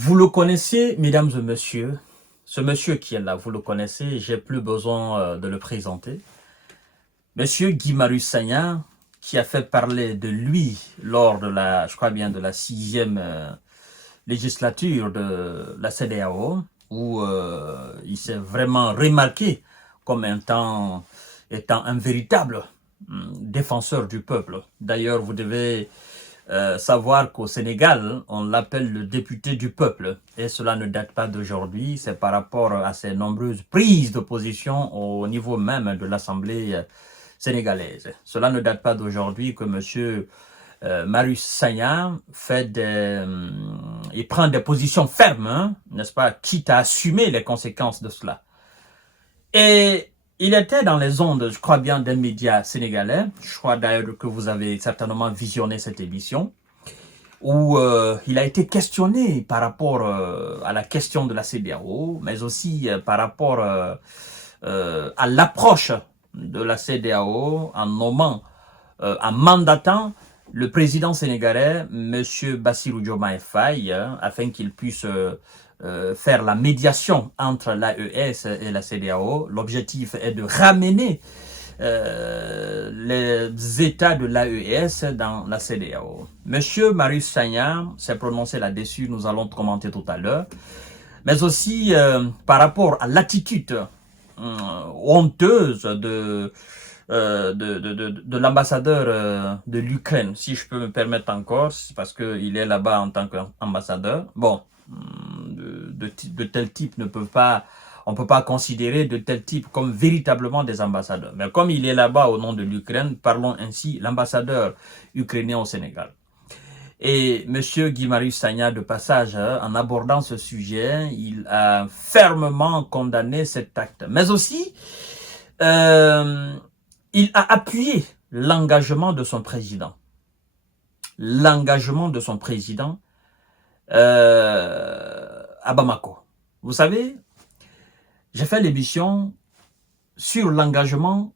Vous le connaissez, mesdames et messieurs. Ce monsieur qui est là, vous le connaissez, j'ai plus besoin de le présenter. Monsieur Guy Marius Sagna, qui a fait parler de lui lors de la, je crois bien, de la 6e législature de la CEDEAO, où il s'est vraiment remarqué comme étant un véritable défenseur du peuple. D'ailleurs, vous devez savoir qu'au Sénégal, on l'appelle le député du peuple. Et cela ne date pas d'aujourd'hui, c'est par rapport à ses nombreuses prises de position au niveau même de l'Assemblée sénégalaise. Cela ne date pas d'aujourd'hui que M. Marius Sagna il prend des positions fermes, hein, n'est-ce pas, quitte à assumer les conséquences de cela. Et il était dans les ondes, je crois bien, d'un média sénégalais. Je crois d'ailleurs que vous avez certainement visionné cette émission, où il a été questionné par rapport à la question de la CEDEAO, mais aussi par rapport à l'approche de la CEDEAO en nommant, en mandatant le président sénégalais, M. Bassirou Diomaye Faye, afin qu'il puisse faire la médiation entre l'AES et la CEDEAO. L'objectif est de ramener les États de l'AES dans la CEDEAO. Monsieur Marius Sagna s'est prononcé là-dessus, nous allons commenter tout à l'heure, mais aussi par rapport à l'attitude honteuse de l'ambassadeur de l'Ukraine, si je peux me permettre encore, parce qu'il est là-bas en tant qu'ambassadeur. Bon, de tel type ne peuvent pas, on ne peut pas considérer de tel type comme véritablement des ambassadeurs. Mais comme il est là-bas au nom de l'Ukraine, parlons ainsi l'ambassadeur ukrainien au Sénégal. Et M. Guy Marius Sagna, de passage, en abordant ce sujet, il a fermement condamné cet acte. Mais aussi, il a appuyé l'engagement de son président. L'engagement de son président à Bamako. Vous savez, j'ai fait l'émission sur l'engagement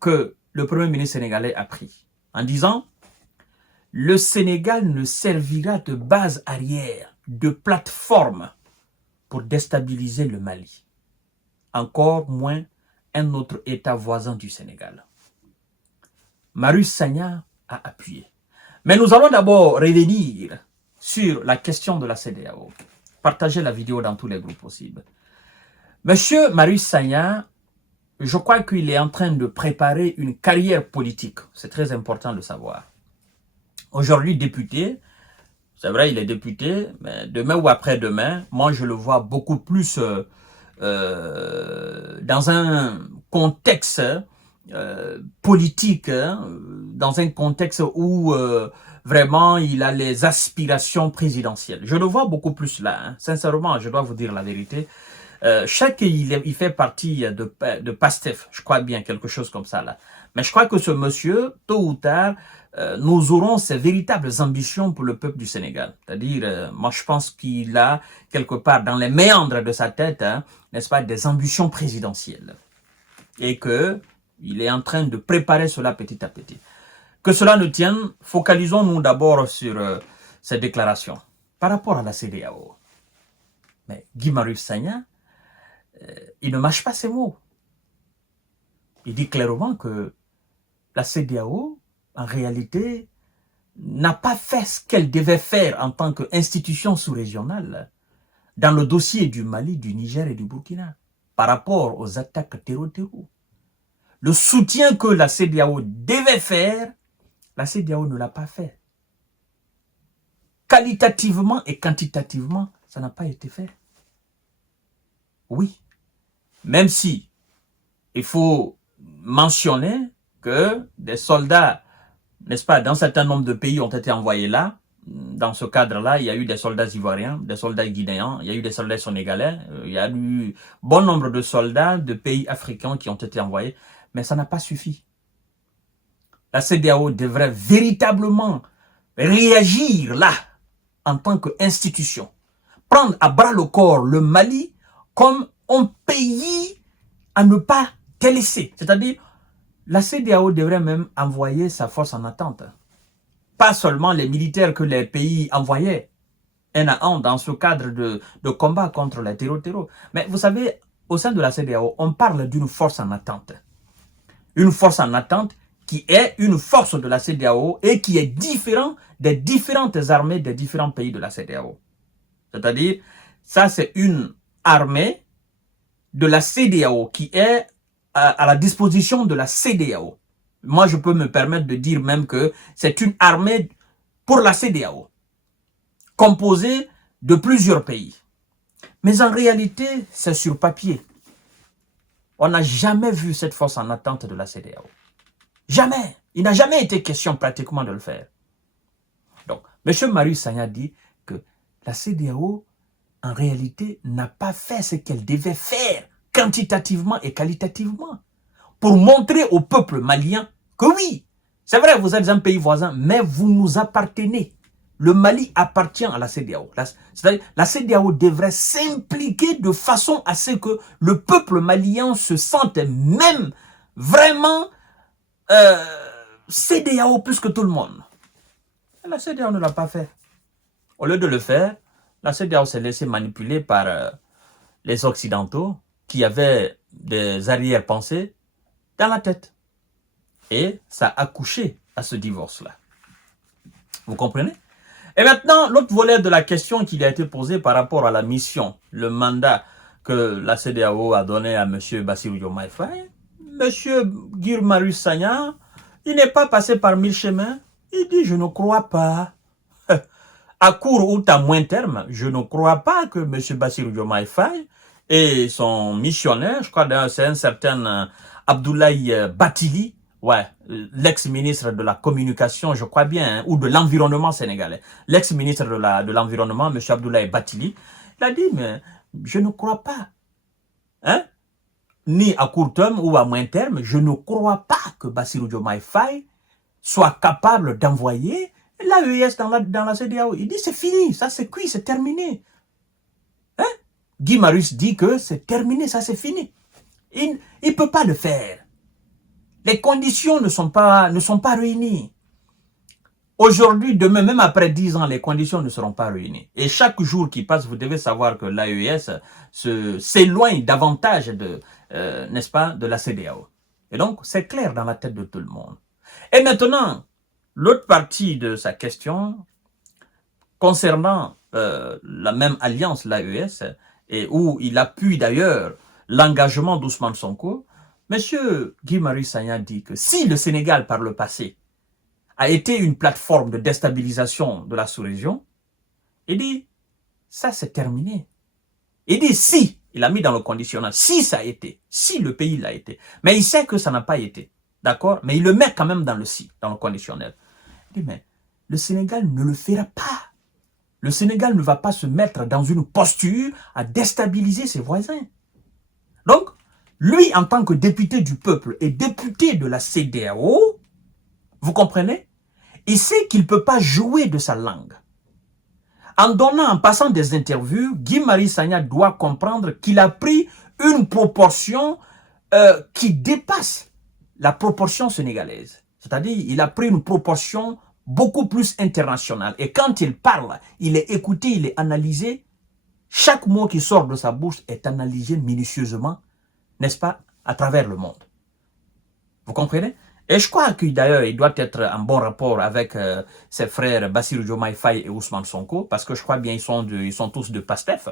que le Premier ministre sénégalais a pris, en disant « Le Sénégal ne servira de base arrière, de plateforme pour déstabiliser le Mali, encore moins un autre État voisin du Sénégal. » Marius Sagna a appuyé. Mais nous allons d'abord revenir sur la question de la CEDEAO. Partagez la vidéo dans tous les groupes possibles. Monsieur Marius Sagna, je crois qu'il est en train de préparer une carrière politique. C'est très important de le savoir. Aujourd'hui député, c'est vrai, il est député, mais demain ou après-demain, moi je le vois beaucoup plus dans un contexte politique, dans un contexte où vraiment il a les aspirations présidentielles. Je le vois beaucoup plus là, hein. Sincèrement, je dois vous dire la vérité. Je sais qu'il fait partie de PASTEF, je crois bien, quelque chose comme ça là. Mais je crois que ce monsieur, tôt ou tard, nous aurons ses véritables ambitions pour le peuple du Sénégal. C'est-à-dire, moi je pense qu'il a quelque part dans les méandres de sa tête, hein, n'est-ce pas, des ambitions présidentielles. Et que il est en train de préparer cela petit à petit. Que cela nous tienne, focalisons-nous d'abord sur ces déclarations. Par rapport à la CEDEAO, mais Guy Marius Sagna, il ne mâche pas ses mots. Il dit clairement que la CEDEAO, en réalité, n'a pas fait ce qu'elle devait faire en tant qu'institution sous-régionale dans le dossier du Mali, du Niger et du Burkina, par rapport aux attaques terreau-terreau. Le soutien que la CEDEAO devait faire, la CEDEAO ne l'a pas fait. Qualitativement et quantitativement, ça n'a pas été fait. Oui, même si il faut mentionner que des soldats, n'est-ce pas, dans un certain nombre de pays ont été envoyés là. Dans ce cadre-là, il y a eu des soldats ivoiriens, des soldats guinéens, il y a eu des soldats sénégalais, il y a eu bon nombre de soldats de pays africains qui ont été envoyés, mais ça n'a pas suffi. La CEDEAO devrait véritablement réagir là, en tant qu'institution, prendre à bras le corps le Mali comme un pays à ne pas délaisser. C'est-à-dire, la CEDEAO devrait même envoyer sa force en attente. Pas seulement les militaires que les pays envoyaient, un à un dans ce cadre de combat contre le terreau. Mais vous savez, au sein de la CEDEAO, on parle d'une force en attente. Une force en attente qui est une force de la CEDEAO et qui est différente des différentes armées des différents pays de la CEDEAO. C'est-à-dire, ça c'est une armée de la CEDEAO qui est à la disposition de la CEDEAO. Moi, je peux me permettre de dire même que c'est une armée pour la CEDEAO, composée de plusieurs pays. Mais en réalité, c'est sur papier. On n'a jamais vu cette force en attente de la CEDEAO. Jamais. Il n'a jamais été question pratiquement de le faire. Donc, M. Marius Sagna dit que la CEDEAO, en réalité, n'a pas fait ce qu'elle devait faire quantitativement et qualitativement pour montrer au peuple malien que oui, c'est vrai, vous êtes un pays voisin, mais vous nous appartenez. Le Mali appartient à la CEDEAO. C'est-à-dire la CEDEAO devrait s'impliquer de façon à ce que le peuple malien se sente même vraiment CEDEAO plus que tout le monde. Et la CEDEAO ne l'a pas fait. Au lieu de le faire, la CEDEAO s'est laissée manipuler par les Occidentaux qui avaient des arrière-pensées dans la tête. Et ça a accouché à ce divorce-là. Vous comprenez? Et maintenant, l'autre volet de la question qui a été posée par rapport à la mission, le mandat que la CEDEAO a donné à M. Bassirou Diomaye Faye, M. Guy Marius Sagna, il n'est pas passé par 1000 chemins. Il dit, je ne crois pas. À court ou à moyen terme, je ne crois pas que M. Bassirou Diomaye Faye et son missionnaire, je crois que c'est un certain Abdoulaye Bathily, ouais, l'ex-ministre de la communication, je crois bien, hein, ou de l'environnement sénégalais. L'ex-ministre de l'environnement, M. Abdoulaye Bathily, il a dit, mais je ne crois pas, hein, ni à court terme ou à moyen terme, je ne crois pas que Bassirou Diomaye Faye soit capable d'envoyer l'AES dans la CEDEAO. Il dit, c'est fini, ça c'est cuit, c'est terminé. Hein? Guy Marius dit que c'est terminé, ça c'est fini. Il ne peut pas le faire. Les conditions ne sont pas réunies. Aujourd'hui, demain, même après 10 ans, les conditions ne seront pas réunies. Et chaque jour qui passe, vous devez savoir que l'AES s'éloigne davantage n'est-ce pas, de la CEDEAO. Et donc, c'est clair dans la tête de tout le monde. Et maintenant, l'autre partie de sa question, concernant la même alliance, l'AES, et où il appuie d'ailleurs l'engagement d'Ousmane Sonko, M. Guy Marius Sagna dit que si le Sénégal, par le passé, a été une plateforme de déstabilisation de la sous-région, il dit, ça c'est terminé. Il dit si, il a mis dans le conditionnel, si ça a été, si le pays l'a été. Mais il sait que ça n'a pas été, d'accord? Mais il le met quand même dans le si, dans le conditionnel. Il dit, mais le Sénégal ne le fera pas. Le Sénégal ne va pas se mettre dans une posture à déstabiliser ses voisins. Donc, lui, en tant que député du peuple et député de la CEDEAO, vous comprenez? Il sait qu'il ne peut pas jouer de sa langue. En passant des interviews, Guy Marius Sagna doit comprendre qu'il a pris une proportion qui dépasse la proportion sénégalaise. C'est-à-dire, il a pris une proportion beaucoup plus internationale. Et quand il parle, il est écouté, il est analysé. Chaque mot qui sort de sa bouche est analysé minutieusement, n'est-ce pas, à travers le monde. Vous comprenez? Et je crois que d'ailleurs, il doit être en bon rapport avec ses frères Bassirou Diomaye Faye et Ousmane Sonko, parce que je crois bien ils sont tous de PASTEF.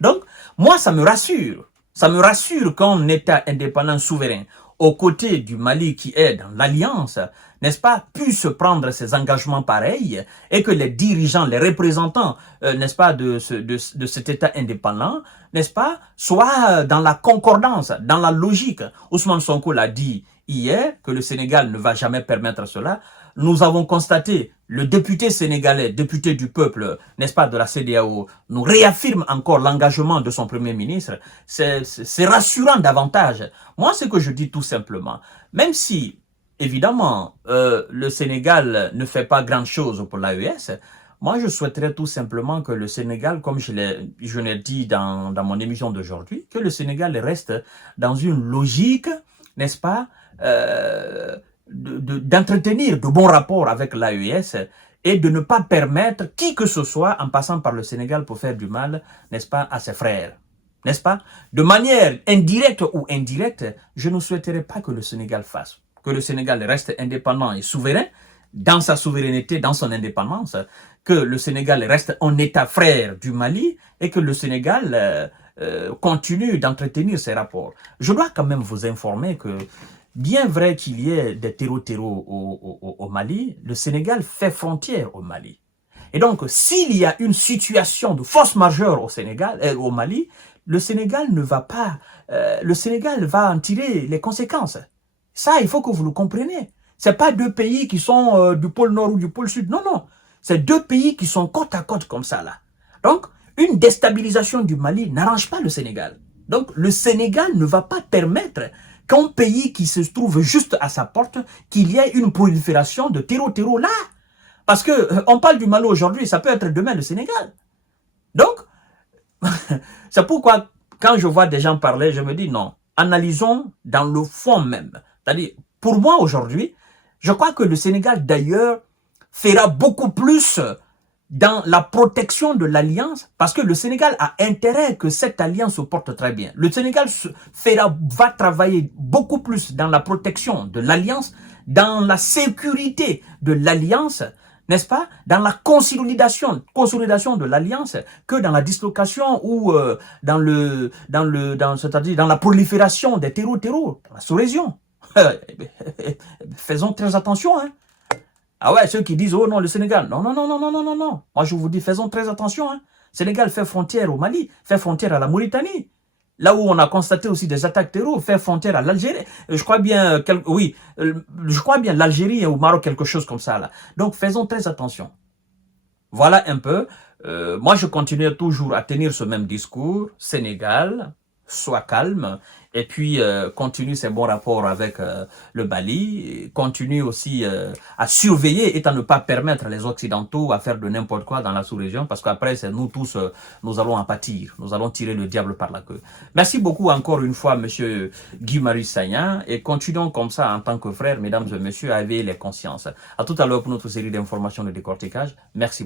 Donc, moi, ça me rassure. Ça me rassure qu'un État indépendant souverain, aux côtés du Mali qui est dans l'Alliance, n'est-ce pas, puisse prendre ses engagements pareils et que les dirigeants, les représentants, n'est-ce pas, de cet État indépendant, n'est-ce pas, soient dans la concordance, dans la logique. Ousmane Sonko l'a dit hier, que le Sénégal ne va jamais permettre cela. Nous avons constaté, le député sénégalais, député du peuple, n'est-ce pas, de la CEDEAO, nous réaffirme encore l'engagement de son Premier ministre. C'est rassurant davantage. Moi, ce que je dis tout simplement, même si, évidemment, le Sénégal ne fait pas grand-chose pour l'AES, moi, je souhaiterais tout simplement que le Sénégal, comme je l'ai dit dans mon émission d'aujourd'hui, que le Sénégal reste dans une logique, n'est-ce pas, d'entretenir de bons rapports avec l'AES et de ne pas permettre qui que ce soit, en passant par le Sénégal pour faire du mal, n'est-ce pas, à ses frères. N'est-ce pas? De manière indirecte ou indirecte, je ne souhaiterais pas que le Sénégal fasse. Que le Sénégal reste indépendant et souverain, dans sa souveraineté, dans son indépendance, que le Sénégal reste un État frère du Mali et que le Sénégal continue d'entretenir ses rapports. Je dois quand même vous informer que, bien vrai qu'il y ait des terreaux au Mali, le Sénégal fait frontière au Mali. Et donc, s'il y a une situation de force majeure au Sénégal, au Mali, le Sénégal ne va pas, le Sénégal va en tirer les conséquences. Ça, il faut que vous le compreniez. C'est pas deux pays qui sont du pôle nord ou du pôle sud. Non, non. C'est deux pays qui sont côte à côte comme ça, là. Donc, une déstabilisation du Mali n'arrange pas le Sénégal. Donc, le Sénégal ne va pas permettre qu'un pays qui se trouve juste à sa porte, qu'il y ait une prolifération de terreau là. Parce que on parle du Mali aujourd'hui, ça peut être demain le Sénégal. Donc, c'est pourquoi, quand je vois des gens parler, je me dis non, analysons dans le fond même. C'est-à-dire, pour moi aujourd'hui, je crois que le Sénégal d'ailleurs fera beaucoup plus dans la protection de l'alliance, parce que le Sénégal a intérêt que cette alliance se porte très bien. Le Sénégal va travailler beaucoup plus dans la protection de l'alliance, dans la sécurité de l'alliance, n'est-ce pas, dans la consolidation de l'alliance, que dans la dislocation ou c'est-à-dire dans la prolifération des terreaux dans la sous-région. Faisons très attention, hein. Ah ouais, ceux qui disent, oh non, le Sénégal. Non, non, non, non, non, non, non, non. Moi, je vous dis, faisons très attention, hein. Sénégal fait frontière au Mali, fait frontière à la Mauritanie. Là où on a constaté aussi des attaques terroristes, fait frontière à l'Algérie. Je crois bien, je crois bien l'Algérie et au Maroc, quelque chose comme ça, là. Donc, faisons très attention. Voilà un peu. Moi, je continue toujours à tenir ce même discours. Sénégal, sois calme. Et puis, continue ses bons rapports avec le Mali. Continue aussi à surveiller et à ne pas permettre les Occidentaux à faire de n'importe quoi dans la sous-région. Parce qu'après, c'est nous tous, nous allons en pâtir. Nous allons tirer le diable par la queue. Merci beaucoup encore une fois, monsieur Guy-Marius Sagna. Et continuons comme ça en tant que frères, mesdames et messieurs, à éveiller les consciences. À tout à l'heure pour notre série d'informations de décortiquage. Merci.